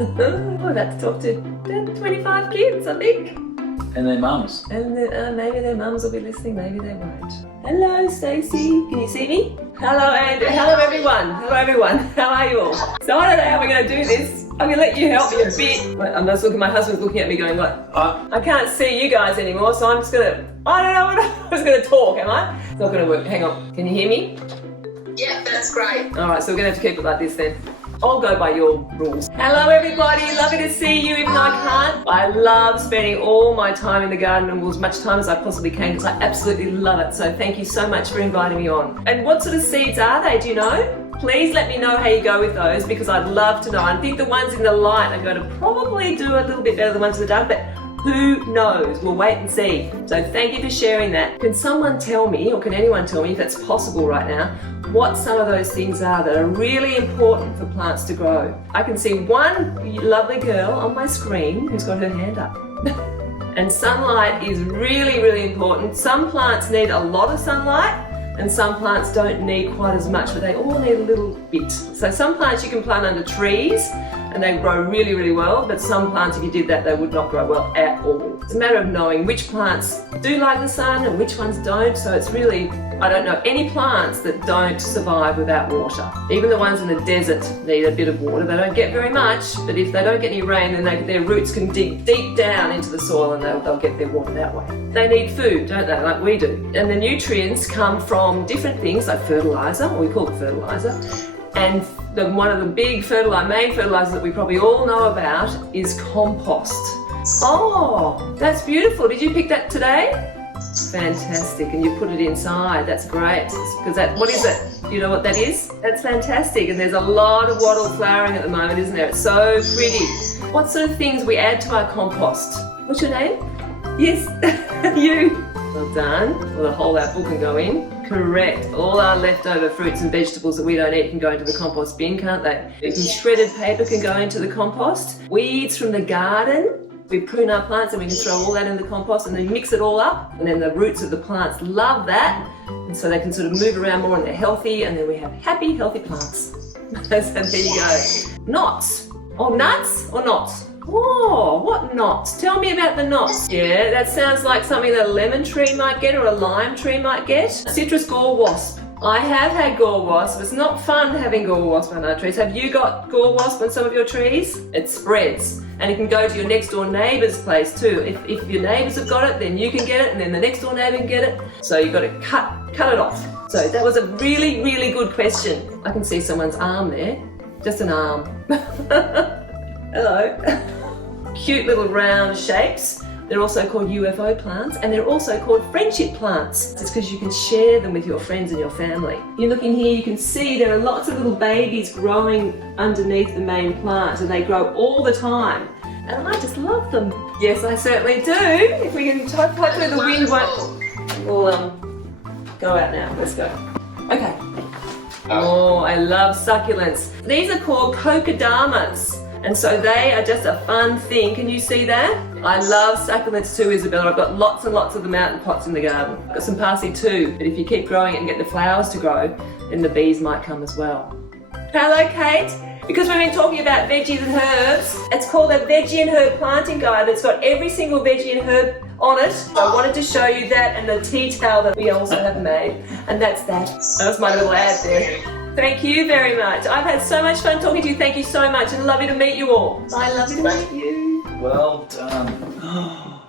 I've had to talk to about 25 kids, I think. And their mums. And maybe their mums will be listening, maybe they won't. Hello, Stacey. Can you see me? Hello, Andrew. Hello, everyone. Hello, everyone. How are you all? So I don't know how we're going to do this. I'm going to let you help me a bit. I'm just looking, my husband's looking at me going, what? I can't see you guys anymore, so I'm just going to, I don't know what I was going to talk, am I? It's not going to work. Hang on. Can you hear me? Yeah, that's great. All right, so we're going to have to keep it like this then. I'll go by your rules. Hello everybody, lovely to see you even though I can't. I love spending all my time in the garden and as much time as I possibly can because I absolutely love it. So thank you so much for inviting me on. And what sort of seeds are they, do you know? Please let me know how you go with those because I'd love to know. I think the ones in the light are going to probably do a little bit better than the ones in the dark, but who knows? We'll wait and see. So thank you for sharing that. Can someone tell me, or can anyone tell me if that's possible right now, what some of those things are that are really important for plants to grow? I can see one lovely girl on my screen who's got her hand up. And sunlight is really, really important. Some plants need a lot of sunlight and some plants don't need quite as much, but they all need a little bit. So some plants you can plant under trees and they grow really, really well, but some plants, if you did that, they would not grow well at all. It's a matter of knowing which plants do like the sun and which ones don't, so it's really, I don't know any plants that don't survive without water. Even the ones in the desert need a bit of water. They don't get very much, but if they don't get any rain, then their roots can dig deep down into the soil and they'll get their water that way. They need food, don't they, like we do. And the nutrients come from different things like fertilizer, or we call it fertilizer, and one of the big main fertilizers that we probably all know about is compost. Oh, that's beautiful. Did you pick that today? Fantastic, and you put it inside. That's great. Because what is it? Do you know what that is? That's fantastic, and there's a lot of wattle flowering at the moment, isn't there? It's so pretty. What sort of things we add to our compost? What's your name? Yes, you. Well done. Well, the whole apple can go in. Correct. All our leftover fruits and vegetables that we don't eat can go into the compost bin, can't they? Even shredded paper can go into the compost. Weeds from the garden. We prune our plants and we can throw all that in the compost and then mix it all up. And then the roots of the plants love that. And so they can sort of move around more and they're healthy. And then we have happy, healthy plants. So there you go. Knots. Oh, nuts or knots? Oh, what knots? Tell me about the knots. Yeah, that sounds like something that a lemon tree might get or a lime tree might get. Citrus gall wasp. I have had gall wasp. It's not fun having gall wasp on our trees. Have you got gall wasp on some of your trees? It spreads. And it can go to your next door neighbour's place too. If your neighbours have got it, then you can get it, and then the next door neighbour can get it. So you've got to cut it off. So that was a really, really good question. I can see someone's arm there. Just an arm. Hello. Cute little round shapes. They're also called UFO plants, and they're also called friendship plants. It's because you can share them with your friends and your family. You're looking here, you can see there are lots of little babies growing underneath the main plant, and they grow all the time. And I just love them. Yes, I certainly do. If we can hopefully the wind will go out now. Let's go. Okay. Oh, I love succulents. These are called kokedamas. And so they are just a fun thing. Can you see that? I love succulents too, Isabella. I've got lots and lots of them out in pots in the garden. I've got some parsley too, but if you keep growing it and get the flowers to grow, then the bees might come as well. Hello, Kate. Because we've been talking about veggies and herbs, it's called a veggie and herb planting guide. It's got every single veggie and herb on it. So I wanted to show you that and the tea towel that we also have made. And that's that. That was my little ad there. Thank you very much. I've had so much fun talking to you. Thank you so much, and lovely to meet you all. I love to meet you. Well done.